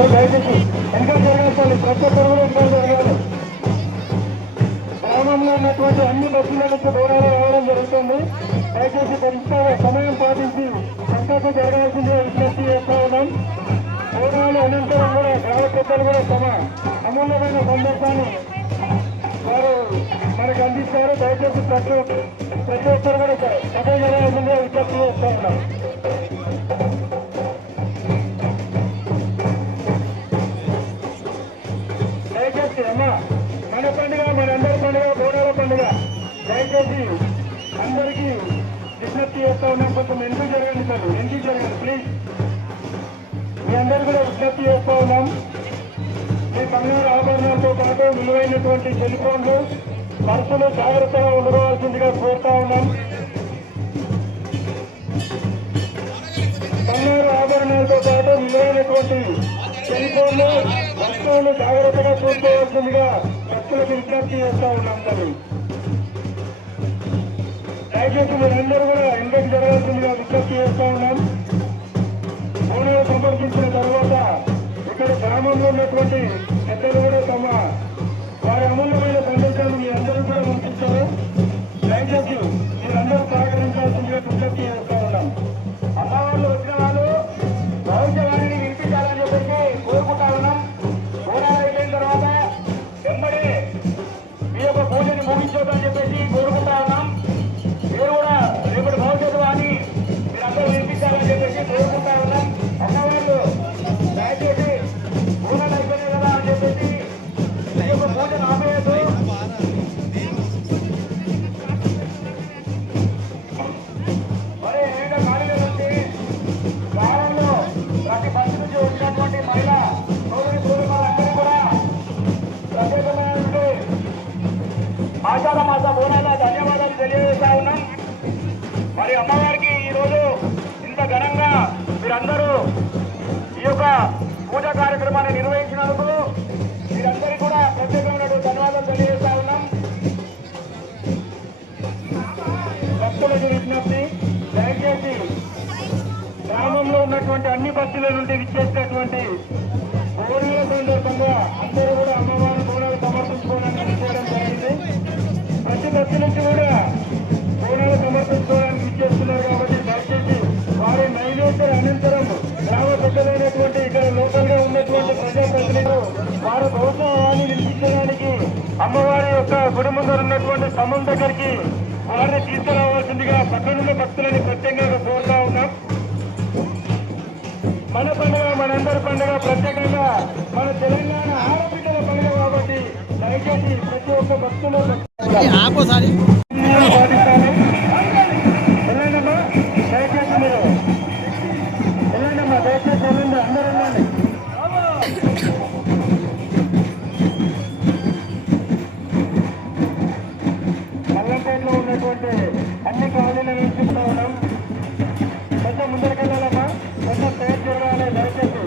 జరుగుతారు. దయచేసి ఇంకా జరగాలి, ప్రతి ఒక్కరు కూడా ఇంకా జరగాలి. గ్రామంలో ఉన్నటువంటి అన్ని బస్సుల నుంచి దూరాలు రావడం జరుగుతుంది. దయచేసి కొంత సమయం పాటించి సంతోషం జరగాల్సిందిగా విజ్ఞప్తి చేస్తా ఉన్నాం. దూరాలు అనంతరం కూడా గ్రామ పెద్దలు కూడా తమ అమూల్యమైన సందేశాన్ని వారు మనకు అందిస్తారు. దయచేసి ప్రతి ఒక్కరు కూడా సభ జరగాల్సిందిగా విజ్ఞప్తి చేస్తా ఉన్నాం. దయచేసి అమ్మా, మన పండుగ మనందరి పండుగ బోనాల పండుగ. దయచేసి అందరికీ విజ్ఞప్తి చేస్తా ఉన్నాం, కొంచెం ఎందుకు జరగండి సార్, ఎందుకు జరగండి ప్లీజ్. మీ అందరూ కూడా విజ్ఞప్తి చేస్తా ఉన్నాం. మీ బంగారు ఆభరణాలతో పాటు విలువైనటువంటి సెల్ ఫోన్లు, పర్సులు జాగ్రత్తగా ఉండవలసిందిగా కోరుతా ఉన్నాం. బంగారు ఆభరణాలతో పాటు విలువైనటువంటి సెల్ ఫోన్లు, వస్తువులు జాగ్రత్తగా చూసుకోవాల్సిందిగా భక్తులకు విజ్ఞప్తి చేస్తా ఉన్నాం. తల్లి దయచేసి మీరందరూ కూడా ఇంటికి జరగాల్సిందిగా విజ్ఞప్తి చేస్తా ఉన్నాం. బోనాలు సమర్పించిన తర్వాత ఇక్కడ గ్రామంలో ఉన్నటువంటి పెద్దలు కూడా తమ వారి అమూల్యమైన సందేశాన్ని మీ అందరూ కూడా పంపిస్తారు. దయచేసి మీరందరూ సహకరించాల్సిందిగా విజ్ఞప్తి చేస్తా ఉన్నాం. అమ్మవాళ్ళు వచ్చిన వాళ్ళు భవిష్యవాణిని వినిపించాలని చెప్పేసి కోరుకుంటా ఉన్నాం. బోనాలు అయిపోయిన తర్వాత వెంబడే మీ యొక్క పూజని ముగించొద్దని చెప్పేసి కోరుకుంటా ఉన్నాం. మీరు కూడా రేపటి భవిష్యత్తు వాణి మీరందరూ వినిపించాలని చెప్పేసి కోరుకుంటా ఉన్నాం. అమ్మవాళ్ళు దయచేసి బోనాలు అయిపోయినాయి కదా అని చెప్పేసి మీ యొక్క పూజను ఆపేయద్దు. మరి ఏదో ఖాళీగా ఉంది గ్రామంలో ప్రతి బస్సు నుంచి వచ్చినటువంటి మహిళా సోదరులందరూ కూడా ప్రత్యేకమైనటువంటి ఆషాఢ మాస బోనాల ధన్యవాదాలు తెలియజేస్తా ఉన్నాం. మరి అమ్మవారికి ఈరోజు ఇంత ఘనంగా మీరందరూ ఈ యొక్క పూజా కార్యక్రమాన్ని నిర్వహించినందుకు మీరందరికీ కూడా ప్రత్యేకమైనటువంటి ధన్యవాదాలు తెలియజేస్తా ఉన్నాం. భక్తులకు విజ్ఞప్తి, దయచేసి గ్రామంలో ఉన్నటువంటి అన్ని బస్సుల నుండి విచ్చేసినటువంటి బోనాల సందర్భంగా అందరూ కూడా అమ్మవారి బోనాలు సమర్పించుకోవడానికి చేయడం జరిగింది. ప్రతి బస్సు నుంచి కూడా బోనాలు సమర్పించుకోవడానికి విచ్చేస్తున్నారు కాబట్టి దయచేసి వారి నైవేద్య అనంతరం గ్రామ పెద్దలైనటువంటి ఇక్కడ లోకల్ గా ఉన్నటువంటి ప్రజాప్రతినిధులు వారు గౌరవాన్ని వినిపించడానికి అమ్మవారి యొక్క గుడి ముందర ఉన్నటువంటి స్తంభం దగ్గరికి వారిని తీసుకురావాల్సిందిగా పక్కనున్న భక్తులని ప్రత్యేకంగా కోరుతా ఉన్నాం. మన పండుగ మనందరి పండుగ, ప్రత్యేకంగా మన తెలంగాణ ఆడబిడ్డల పండుగ కాబట్టి దయచేసి ప్రతి ఒక్క భక్తులు పాటిస్తాను. వెళ్ళండమ్మా, దయచేసి మీరు వెళ్ళండమ్మా, దయచేసి వెళ్ళండి, అందరూ వెళ్ళండి. మల్లంపేటలో ఉన్నటువంటి అన్ని కాలనీలను వీక్షిస్తూ ఉన్నాం. కొంచెం ముందరికెళ్ళాలమ్మా, కొంచెం తయారు జరగాలి. దయచేసి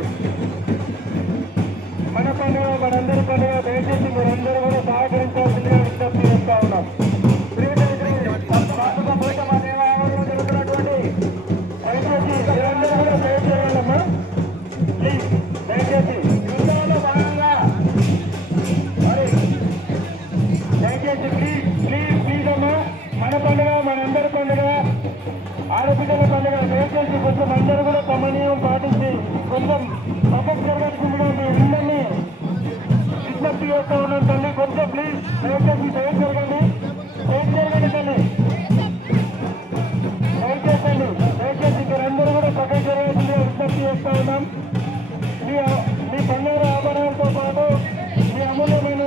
మన పండుగ మనందరి పండుగ, దయచేసి మీరందరూ కూడా సహకరించాల్సిందిగా విజ్ఞప్తి చేస్తా ఉన్నాం. జరుగుతున్నటువంటి దయచేసి మీరందరూ కూడా తయారు చేయాలమ్మా ప్లీజ్. దయచేసి యుద్ధంలో భాగంగా మరి దయచేసి ప్లీజ్ ప్లీజ్ ప్లీజ్ అమ్మా, మన పండుగ మనందరి పండుగ, ఆడపిల్లల పండుగ. దయచేసి కొంచెం అందరూ కూడా సమన్వయం పాటించి కొంచెం పక్కకు జరగాల్సిందిగా మీ అందరినీ విజ్ఞప్తి చేస్తూ ఉన్నాం. తల్లి కొంచెం ప్లీజ్ దయచేసి సైడ్ జరగండి, సైడ్ జరగండి తల్లి, దయచేసండి. దయచేసి మీరందరూ కూడా పక్కకు జరగాల్సిందిగా విజ్ఞప్తి చేస్తూ ఉన్నాం. మీ బంగారు ఆభరణాలతో పాటు మీ అమూల్యమైన